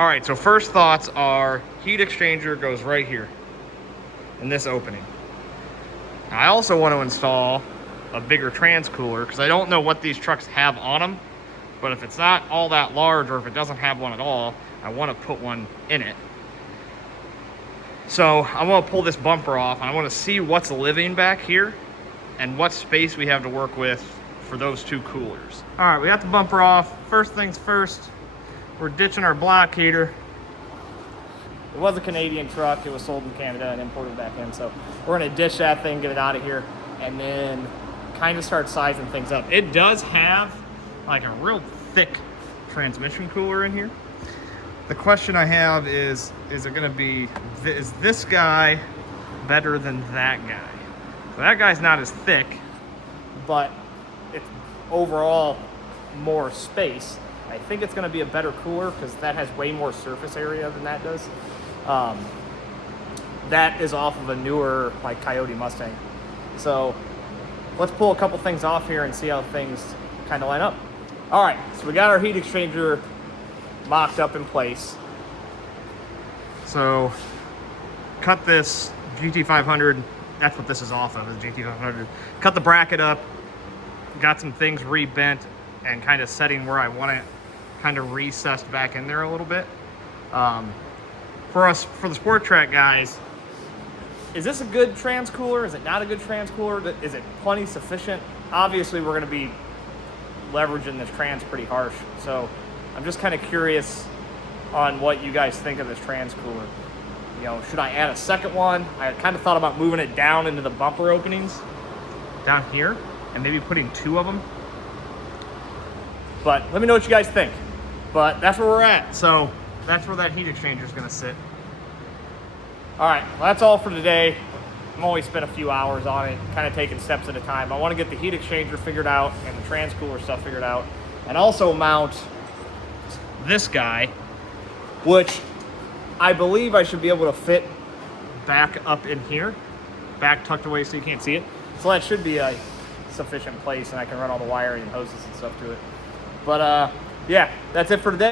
All right, so first thoughts are heat exchanger goes right here in this opening. I also want to install a bigger trans cooler because I don't know what these trucks have on them, but if it's not all that large or if it doesn't have one at all, I want to put one in it. So I want to pull this bumper off. I want to see what's living back here and what space we have to work with for those two coolers. All right, we got the bumper off. First things first, we're ditching our block heater. It was a Canadian truck. It was sold in Canada and imported back in. So we're gonna ditch that thing, get it out of here, and then kind of start sizing things up. It does have like a real thick transmission cooler in here. The question I have is it gonna be, is this guy better than that guy? So that guy's not as thick, but it's overall more space. I think it's gonna be a better cooler because that has way more surface area than that does. That is off of a newer like Coyote Mustang. So let's pull a couple things off here and see how things kind of line up. All right, so we got our heat exchanger mocked up in place. So cut this GT500, that's what this is off of, is GT500. Cut the bracket up, got some things rebent and kind of setting where I want it kind of recessed back in there a little bit. For the Sport Track guys, is this a good trans cooler? Is it not a good trans cooler? Is it plenty sufficient? Obviously, we're going to be leveraging this trans pretty harsh. So I'm just kind of curious on what you guys think of this trans cooler. You know, should I add a second one? I kind of thought about moving it down into the bumper openings down here and maybe putting two of them. But let me know what you guys think. But that's where we're at. So that's where that heat exchanger is going to sit. All right, well, that's all for today. I'm only spent a few hours on it, kind of taking steps at a time. I want to get the heat exchanger figured out and the trans cooler stuff figured out, and also mount this guy, which I believe I should be able to fit back up in here, back tucked away so you can't see it. So that should be a sufficient place, and I can run all the wiring and hoses and stuff to it. But yeah, that's it for today.